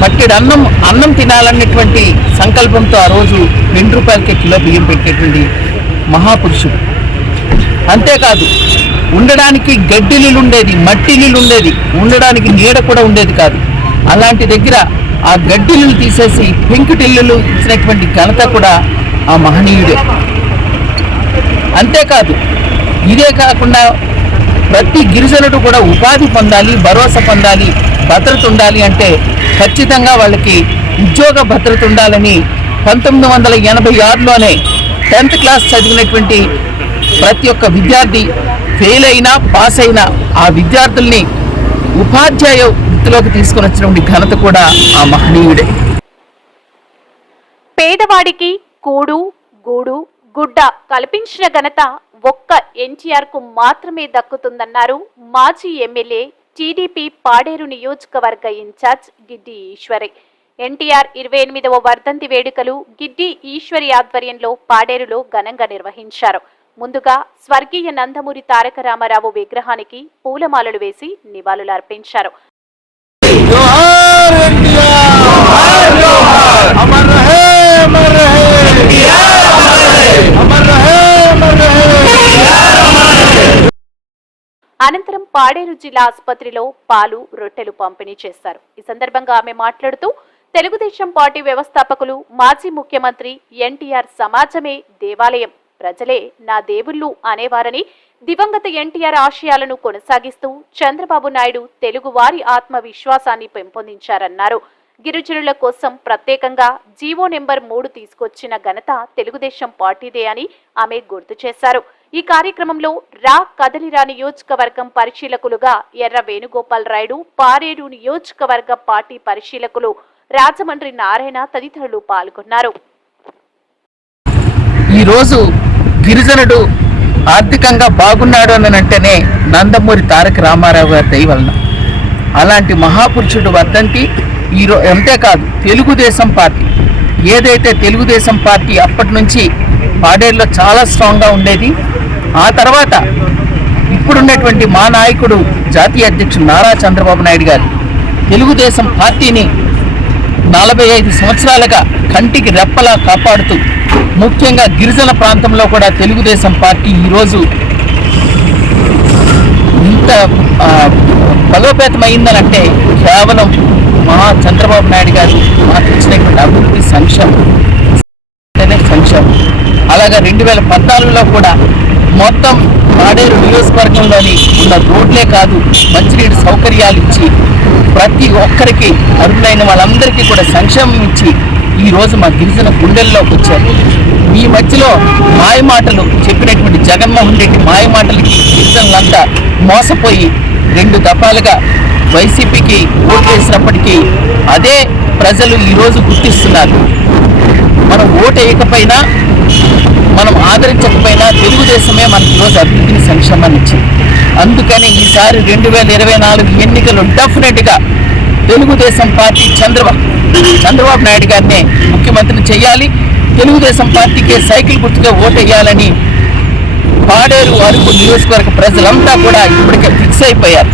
పట్టెడు అన్నం అన్నం తినాలన్నటువంటి సంకల్పంతో ఆ రోజు రెండు రూపాయలకే కిలో బియ్యం పెట్టేటువంటి మహాపురుషుడు. అంతేకాదు ఉండడానికి గడ్డిలీలు ఉండేది మట్టిలీలు ఉండేది ఉండడానికి నీడ కూడా ఉండేది కాదు. అలాంటి దగ్గర ఆ గడ్డిలు తీసేసి పెంకుటిల్లులు ఇచ్చినటువంటి ఘనత కూడా ఆ మహనీయుడే. అంతేకాదు ఇదే కాకుండా ప్రతి గిరిజనుడు కూడా ఉపాధి పొందాలి భరోసా పొందాలి భద్రత ఉండాలి అంటే ఖచ్చితంగా వాళ్ళకి ఉద్యోగ భద్రత ఉండాలని పంతొమ్మిది వందల ఎనభై ఆరులోనే టెన్త్ క్లాస్ చదివినటువంటి ప్రతి ఒక్క విద్యార్థి ఫెయిల్ అయినా పాస్ అయినా ఆ విద్యార్థుల్ని ఉపాధ్యాయ వృత్తిలోకి తీసుకుని వచ్చినటువంటి ఘనత కూడా ఆ మహనీయుడే. పేదవాడికి కూడు గూడు గుడ్డ కల్పించిన ఘనత ఒక్క ఎన్టీఆర్కు మాత్రమే దక్కుతుందన్నారు మాజీ ఎమ్మెల్యే టీడీపీ పాడేరు నియోజకవర్గ ఇన్ఛార్జ్ గిడ్డి ఈశ్వరి. ఎన్టీఆర్ ఇరవై ఎనిమిదవ వర్ధంతి వేడుకలు గిడ్డి ఈశ్వరి ఆధ్వర్యంలో పాడేరులో ఘనంగా నిర్వహించారు. ముందుగా స్వర్గీయ నందమూరి తారక రామారావు విగ్రహానికి పూలమాలలు వేసి నివాళులర్పించారు. అనంతరం పాడేరు జిల్లా ఆసుపత్రిలో పాలు రొట్టెలు పంపిణీ చేశారు. ఈ సందర్భంగా ఆమె మాట్లాడుతూ తెలుగుదేశం పార్టీ వ్యవస్థాపకులు మాజీ ముఖ్యమంత్రి ఎన్టీఆర్ సమాజమే దేవాలయం. ప్రజలే నా దేవుళ్ళు అనేవారని దివంగత ఎన్టీఆర్ ఆశయాలను కొనసాగిస్తూ చంద్రబాబు నాయుడు తెలుగువారి ఆత్మవిశ్వాసాన్ని పెంపొందించారన్నారు. గిరిజనుల కోసం ప్రత్యేకంగా జీవో నెంబర్ మూడు తీసుకొచ్చిన ఘనత తెలుగుదేశం పార్టీదే అని ఆమె గుర్తు చేశారు. ఈ కార్యక్రమంలో రా కదలిరా నియోజకవర్గం పరిశీలకులుగా ఎర్ర వేణుగోపాల్ రాయుడు పారేడు నియోజకవర్గ పార్టీ పరిశీలకులు రాజమండ్రి నారాయణ తదితరులు పాల్గొన్నారు. ఈరోజు గిరిజనుడు ఆర్థికంగా బాగున్నాడు అని అంటేనే నందమూరి తారక రామారావు గారి దయవలన అలాంటి మహాపురుషుడు వర్ధంతి ఈరో అంతేకాదు తెలుగుదేశం పార్టీ. ఏదైతే తెలుగుదేశం పార్టీ అప్పటి నుంచి పాడేరులో చాలా స్ట్రాంగ్గా ఉండేది ఆ తర్వాత ఇప్పుడున్నటువంటి మా నాయకుడు జాతీయ అధ్యక్షుడు నారా చంద్రబాబు నాయుడు గారు తెలుగుదేశం పార్టీని నలభై ఐదు సంవత్సరాలుగా కంటికి రెప్పలా కాపాడుతూ ముఖ్యంగా గిరిజన ప్రాంతంలో కూడా తెలుగుదేశం పార్టీ ఈరోజు ఇంత బలోపేతమైందనంటే కేవలం మహా చంద్రబాబు నాయుడు గారు మాకు ఇచ్చినటువంటి అభివృద్ధి సంక్షేమం సంక్షేమం. అలాగా రెండు వేల పద్నాలుగులో కూడా మొత్తం పాడేరు నియోజకవర్గంలోని ఉన్న రోడ్లే కాదు మంచినీటి సౌకర్యాలు ఇచ్చి ప్రతి ఒక్కరికి అర్హులైన వాళ్ళందరికీ కూడా సంక్షేమం ఇచ్చి ఈరోజు మా గిరిజన గుండెల్లోకి వచ్చారు. ఈ మధ్యలో మాయమాటలు చెప్పినటువంటి జగన్మోహన్ రెడ్డి మాయమాటలకి గిరిజనులంతా మోసపోయి రెండు దఫాలుగా వైసీపీకి ఓటు వేసినప్పటికీ అదే ప్రజలు ఈరోజు గుర్తిస్తున్నారు. మనం ఓటు వేయకపోయినా మనం ఆదరించకపోయినా తెలుగుదేశమే మనకి ఈరోజు అభివృద్ధిని సంక్షేమాన్ని ఇచ్చింది. అందుకని ఈసారి రెండు వేల ఇరవై నాలుగు ఎన్నికలు డెఫినెట్గా తెలుగుదేశం పార్టీ చంద్రబాబు చంద్రబాబు నాయుడు గారినే ముఖ్యమంత్రిని చేయాలి. తెలుగుదేశం పార్టీకే సైకిల్ గుర్తుగా ఓటేయాలని పాడేరు అరకు నియోజకవర్గ ప్రజలంతా కూడా ఇప్పటికే ఫిక్స్ అయిపోయారు.